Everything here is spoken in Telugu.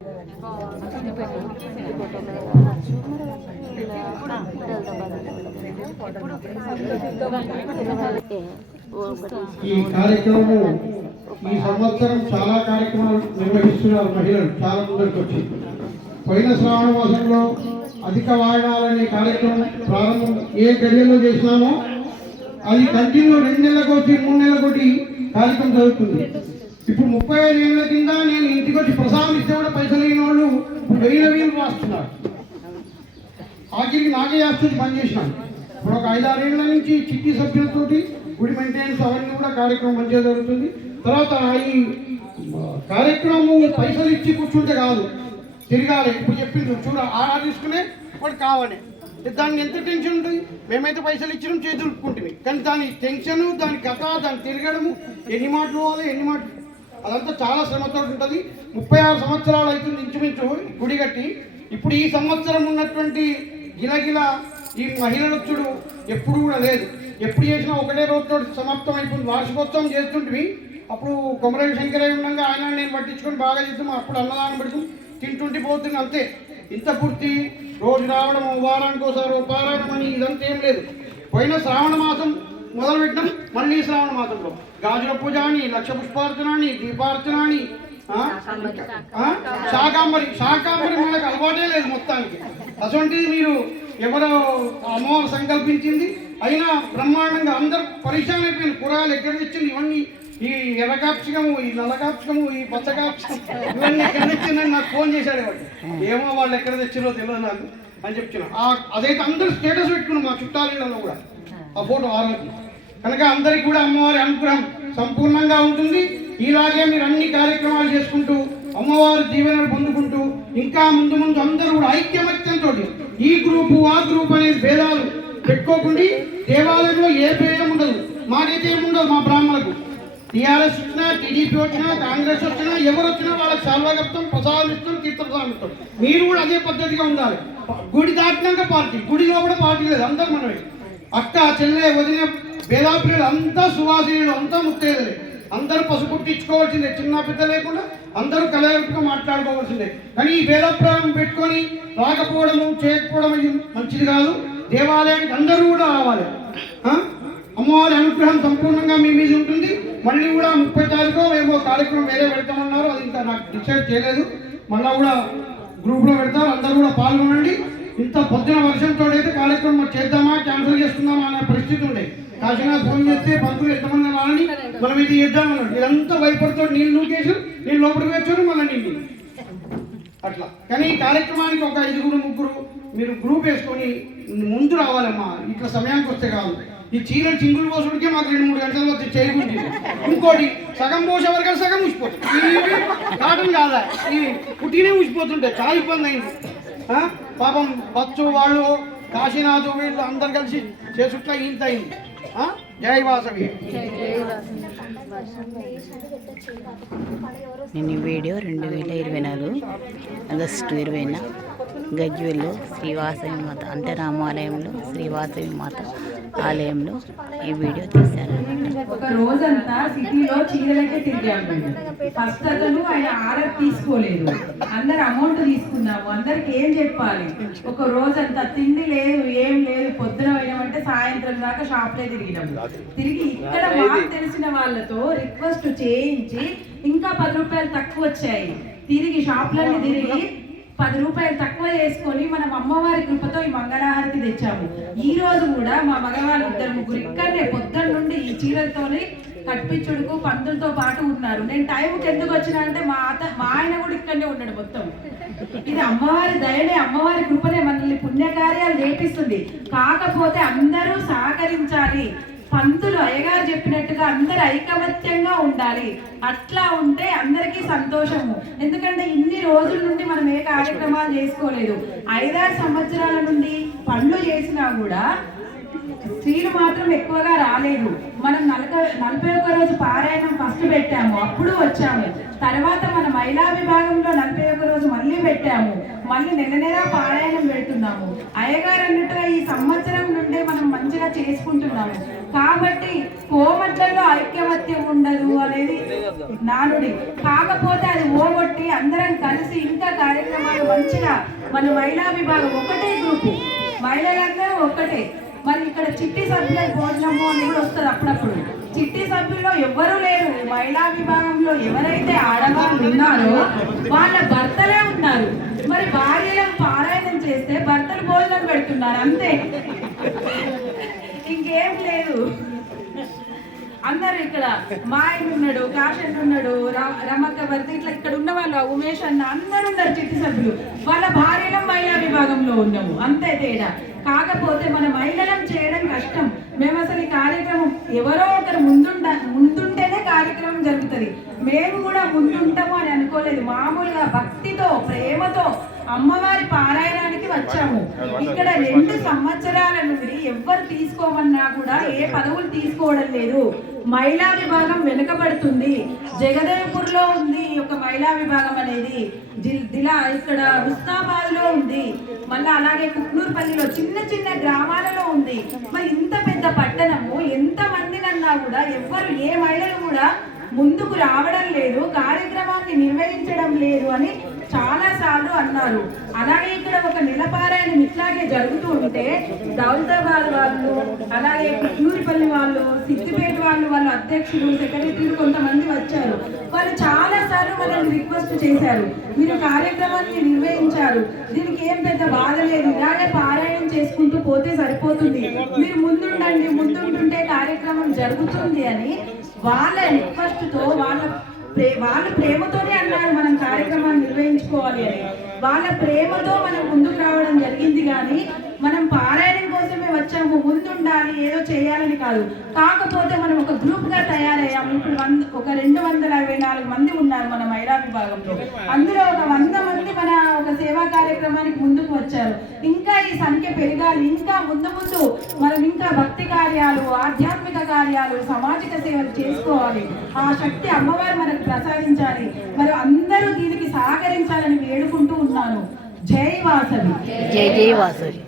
ఈ కార్యక్రమము ఈ సంవత్సరం చాలా కార్యక్రమాలు నిర్వహిస్తున్నారు మహిళలు చాలా ముందరికి వచ్చి. పోయిన శ్రావణ మాసంలో అధిక వాయిదాలనే కార్యక్రమం ప్రారంభం ఏ గడియలో చేసినామో అది కంటిన్యూ 2 నెలలకు వచ్చి 3 నెలలకు ఒకటి కార్యక్రమం జరుగుతుంది. ఇప్పుడు 35 ఏళ్ల కింద నేను ఇంటికి వచ్చి ప్రసాదం ఇస్తే కూడా పైసలు లేని వాళ్ళు వేలు రాస్తున్నారు. ఆఖరికి నాకే ఆస్తులు పనిచేసినాను. ఇప్పుడు ఒక 5-6 ఏళ్ల నుంచి చిట్టి సభ్యులతోటి గుడి మెయింటెనెన్స్ అవన్నీ కూడా కార్యక్రమం మంచిగా జరుగుతుంది. తర్వాత ఈ కార్యక్రమం పైసలు ఇచ్చి కూర్చుంటే కాదు, తిరగాలి. ఇప్పుడు చెప్పింది చూడ ఆర్డర్ తీసుకునే ఒకటి కావాలి. దానికి ఎంత టెన్షన్ ఉంటుంది. మేమైతే పైసలు ఇచ్చినాం చేతులుకుంటుంది, కానీ దాని టెన్షను, దాని కథ, దాన్ని తిరగడము, ఎన్ని మాటలు పోవాలి, ఎన్ని మాటలు, అదంతా చాలా శ్రమతో ఉంటుంది. 36 సంవత్సరాలు అవుతుంది ఇంచుమించు గుడి కట్టి. ఇప్పుడు ఈ సంవత్సరం ఉన్నటువంటి గిలగిల ఈ మహిళలొచ్చుడు ఎప్పుడు కూడా లేదు. ఎప్పుడు చేసినా ఒకటే రోజుతో సమాప్తం అయిపోయింది. వార్షికోత్సవం చేస్తుంటే అప్పుడు కొమరేవి శంకరయ్య ఉండగా ఆయన నేను పట్టించుకొని బాగా చేద్దాం, అప్పుడు అన్నదానం పెడుతూ తింటుంటే పోతుంది అంతే. ఇంత పూర్తి రోజు రావడం, వారానికి ఒకసారి పారాయణం అని ఇదంతా ఏం లేదు. పోయిన శ్రావణ మాసం మొదలు పెట్టడం, మళ్ళీ శ్రావణ మాసంలో గాజుల పూజ అని, లక్ష పుష్పార్చన అని, దీపార్చన అని, శాకాంబరి మనకు అలవాటే లేదు మొత్తానికి. అటువంటిది మీరు ఎవరో అమ్మవారు సంకల్పించింది, అయినా బ్రహ్మాండంగా అందరూ పరిశాన్ అయిపోయింది. కూరగాయలు ఎక్కడ తెచ్చింది, ఇవన్నీ ఈ ఎర్రకాప్సికము, ఈ నల్లకాప్సికము, ఈ పచ్చకాప్సికం ఇవన్నీ ఎక్కడ తెచ్చిందని నాకు ఫోన్ చేశాడు. వాడు ఏమో వాళ్ళు ఎక్కడ తెచ్చారో తెలియదు నాకు అని చెప్తున్నాను. అదైతే అందరూ స్టేటస్ పెట్టుకున్నాం మా చుట్టాలలో కూడా ఆ ఫోటో ఆరోగ్యం. కనుక అందరికి కూడా అమ్మవారి అనుగ్రహం సంపూర్ణంగా ఉంటుంది. ఇలాగే మీరు అన్ని కార్యక్రమాలు చేసుకుంటూ అమ్మవారి దీవెనలు పొందుకుంటూ ఇంకా ముందు ముందు అందరూ కూడా ఐక్యమత్యంతో ఈ గ్రూపు ఆ గ్రూప్ అనే భేదాలు పెట్టుకోకుండా దేవాలయంలో ఏ భేదం ఉండదు. మాకైతే ఏముండదు. మా బ్రాహ్మణులకు టీఆర్ఎస్ వచ్చినా, టీడీపీ వచ్చినా, కాంగ్రెస్ వచ్చినా, ఎవరు వచ్చినా వాళ్ళకి సాల్వా చెప్తాం, ప్రసాదం ఇస్తాం, కీర్తనసారం ఇస్తాం. మీరు కూడా అదే పద్ధతిగా ఉండాలి. గుడి దాటినాక పార్టీ, గుడిలో కూడా పార్టీ లేదు, అందరు మనమే. అక్క, చెల్లె, వదిన, వేదాప్రియులు అంతా సువాసినులు, అంతా ముత్తేదలే. అందరూ పసుపు పుట్టించుకోవాల్సిందే, చిన్న పెద్ద లేకుండా అందరూ కలగలుపుగా మాట్లాడుకోవాల్సిందే. కానీ ఈ భేదాభిప్రాయం పెట్టుకొని రాకపోవడము, చేయకపోవడం మంచిది కాదు. దేవాలయానికి అందరూ కూడా రావాలి. అమ్మవారి అనుగ్రహం సంపూర్ణంగా మీ మీద ఉంటుంది. మళ్ళీ కూడా 30 తారీఖు ఏమో కార్యక్రమం వేరే పెడతామన్నారు, అది ఇంకా నాకు డిసైడ్ చేయలేదు. మళ్ళీ కూడా గ్రూప్లో పెడతారు, అందరూ కూడా పాల్గొనండి. ఇంత పొద్దున వర్షంతో అయితే కార్యక్రమం చేద్దామా క్యాన్సిల్ చేసుకుందామా అనే పరిస్థితి ఉండే. కాశీనాథ్ ఫోన్ చేస్తే పంతులు ఎంతమంది రాని మనం ఇది చేద్దామన్నాడు. ఇదంతా వైపడితో నీళ్ళు నూకేసి నేను లోపలికి వచ్చాను, మళ్ళీ నీళ్ళు అట్లా. కానీ ఈ కార్యక్రమానికి ఒక 5-6 మీరు గ్రూప్ వేసుకొని ముందు రావాలమ్మా. ఇట్లా సమయానికి వస్తే కాదు. ఈ చీరలు చింగులు పోసుడికే మాకు 2-3 గంటల వచ్చి చేయకుంటుంది. ఇంకోటి సగం పోసే వరకు సగం ఊసిపోతుంది. కాటన్ కాదా, ఈ పుట్టినే ఊసిపోతుంటాయి. చాలా ఇబ్బంది అయింది. పాపం బచ్చు వాళ్ళు, కాశీనాథ్ వీళ్ళు అందరు కలిసి చేసుట్లా ఇంత అయింది. జై వాసవి. నేను ఈ వీడియో 2024 ఆగస్టు 20న గజ్వేల్లో శ్రీవాసవి మాత అంటే రామాలయంలో శ్రీవాసవి మాత ఆలయంలో ఈ వీడియో తీశాను. ఒక రోజంతా సిటీలో చీరలకే తిరిగాము మేము. ఫస్ట్ అతను ఆయన ఆర్డర్ తీసుకోలేదు, అందరు అమౌంట్ తీసుకున్నాము. అందరికి ఏం చెప్పాలి, ఒక రోజంతా తిండి లేదు, ఏం లేదు. పొద్దున పోయినామంటే సాయంత్రం దాకా షాప్లే తిరిగినాము. తిరిగి ఇక్కడ మాకు తెలిసిన వాళ్ళతో రిక్వెస్ట్ చేయించి ఇంకా 10 రూపాయలు తక్కువ వచ్చాయి. తిరిగి షాప్లన్నీ తిరిగి 10 రూపాయలు తక్కువ చేసుకొని మనం అమ్మవారి కృపతో ఈ మంగళహారతి తెచ్చాము. ఈ రోజు కూడా మా మగవాళ్ళు 2-3 ఇక్కడనే పొద్దున్న నుండి ఈ చీరలతోని కట్పించుడుకు పంతులతో పాటు ఉన్నారు. నేను టైంకి ఎందుకు వచ్చినా అంటే మా ఆయన కూడా ఇక్కడనే ఉన్నాడు మొత్తం. ఇది అమ్మవారి దయనే, అమ్మవారి కృపనే మనల్ని పుణ్యకార్యాలు చేపిస్తుంది. కాకపోతే అందరూ సహకరించాలి. పంతులు అయ్యగారు చెప్పినట్టుగా అందరు ఐకమత్యంగా ఉండాలి. అట్లా ఉంటే అందరికీ సంతోషము. ఎందుకంటే ఇన్ని రోజుల నుండి మనం ఏ కార్యక్రమాలు చేసుకోలేదు. 5-6 సంవత్సరాల నుండి పనులు చేసినా కూడా స్త్రీలు మాత్రం ఎక్కువగా రాలేదు. మనం 41 రోజు పారాయణం ఫస్ట్ పెట్టాము, అప్పుడు వచ్చాము. తర్వాత మన మహిళా విభాగంలో 41 రోజు మళ్ళీ పెట్టాము. మళ్ళీ నెల పారాయణం పెడుతున్నాము. అయ్యగారు అన్నట్టుగా ఈ సంవత్సరం నుండే మనం మంచిగా చేసుకుంటున్నాము. కాబట్టి కోమట్లలో ఐక్యమత్యం ఉండదు అనేది నానుడి. కాకపోతే అది ఓగొట్టి అందరం కలిసి ఇంకా కార్యక్రమాలు మంచిగా మన మహిళా విభాగం ఒకటే గ్రూపు, మహిళలందరూ ఒక్కటే. మరి ఇక్కడ చిట్టి సభ్యుల భోజనము అని కూడా వస్తుంది అప్పుడప్పుడు. చిట్టి సభ్యుల్లో ఎవ్వరూ లేరు. మహిళా విభాగంలో ఎవరైతే ఆడవాళ్ళు ఉన్నారో వాళ్ళ భర్తలే ఉన్నారు. మరి భార్యలను పారాయణం చేస్తే భర్తలు భోజనం పెడుతున్నారు అంతే, ఇంకేం లేదు. అందరూ ఇక్కడ మా ఆయన ఉన్నాడు, కాశన్ ఉన్నాడు, రమక్క వర్తి, ఇట్లా ఇక్కడ ఉన్న వాళ్ళు ఉమేష్ అన్న అందరూ ఉన్నారు చిట్టి సభ్యులు. వాళ్ళ భార్యలం మహిళా విభాగంలో ఉన్నాము అంతే తేడా. కాకపోతే మన మహిళలం చేయడం కష్టం. మేము అసలు ఈ కార్యక్రమం ఎవరో ఒకరు ముందుంటేనే కార్యక్రమం జరుగుతుంది. మేము కూడా ముందుంటాము అని అనుకోలేదు. మామూలుగా భక్తితో ప్రేమతో అమ్మవారి పారాయణానికి వచ్చాము. ఇక్కడ 2 సంవత్సరాల నుండి ఎవ్వరు తీసుకోమన్నా కూడా ఏ పదవులు తీసుకోవడం లేదు. మహిళా విభాగం వెనుకబడుతుంది. జగదేవ్పూర్లో ఉంది ఈ యొక్క మహిళా విభాగం అనేది, ఇక్కడ హుస్నాబాద్ లో ఉంది, మళ్ళీ అలాగే కుక్నూరుపల్లిలో చిన్న చిన్న గ్రామాలలో ఉంది. మరి ఇంత పెద్ద పట్టణము ఎంత మందినన్నా కూడా ఎవ్వరు ఏ మహిళలు కూడా ముందుకు రావడం లేదు, కార్యక్రమాన్ని నిర్వహించడం లేదు అని చాలా సార్లు అన్నారు. అలాగే ఇక్కడ ఒక నిలపారాయణం ఇట్లాగే జరుగుతూ ఉంటే దౌలతాబాద్ వాళ్ళు, అలాగే కుట్నూరిపల్లి వాళ్ళు, సిద్దిపేట వాళ్ళ అధ్యక్షులు, సెక్రటరీలు కొంతమంది వచ్చారు. వాళ్ళు చాలా సార్లు మనల్ని రిక్వెస్ట్ చేశారు, మీరు కార్యక్రమాన్ని నిర్వహించారు, దీనికి ఏం పెద్ద బాధ లేదు, ఇలాగే పారాయణం చేసుకుంటూ పోతే సరిపోతుంది, మీరు ముందుంటుంటే కార్యక్రమం జరుగుతుంది అని వాళ్ళ రిక్వెస్ట్తో వాళ్ళు ప్రేమతోనే అన్నారు మనం కార్యక్రమాన్ని నిర్వహించుకోవాలి అని. వాళ్ళ ప్రేమతో మనం ముందుకు రావడం జరిగింది. కానీ మనం పారాయణం కోసమే వచ్చాము, ముందుండాలి ఏదో చేయాలని కాదు. కాకపోతే మనం ఒక గ్రూప్గా తయారయ్యాము. ఇప్పుడు ఒక 224 మంది ఉన్నారు మన మహిళా విభాగంలో. అందులో ఒక 100 మంది మన ఒక సేవా కార్యక్రమానికి ముందుకు వచ్చారు. ఇంకా ఈ సంఖ్య పెరగాలి. ఇంకా ముందు మనం ఇంకా భక్తి కార్యాలు, ఆధ్యాత్మిక కార్యాలు, సామాజిక సేవలు చేసుకోవాలి. ఆ శక్తి అమ్మవారు మనకు ప్రసాదించాలి. మరి అందరూ దీనికి సహకరించాలని వేడుకుంటూ ఉన్నాను. జై వాసవి. జై జై వాసవి.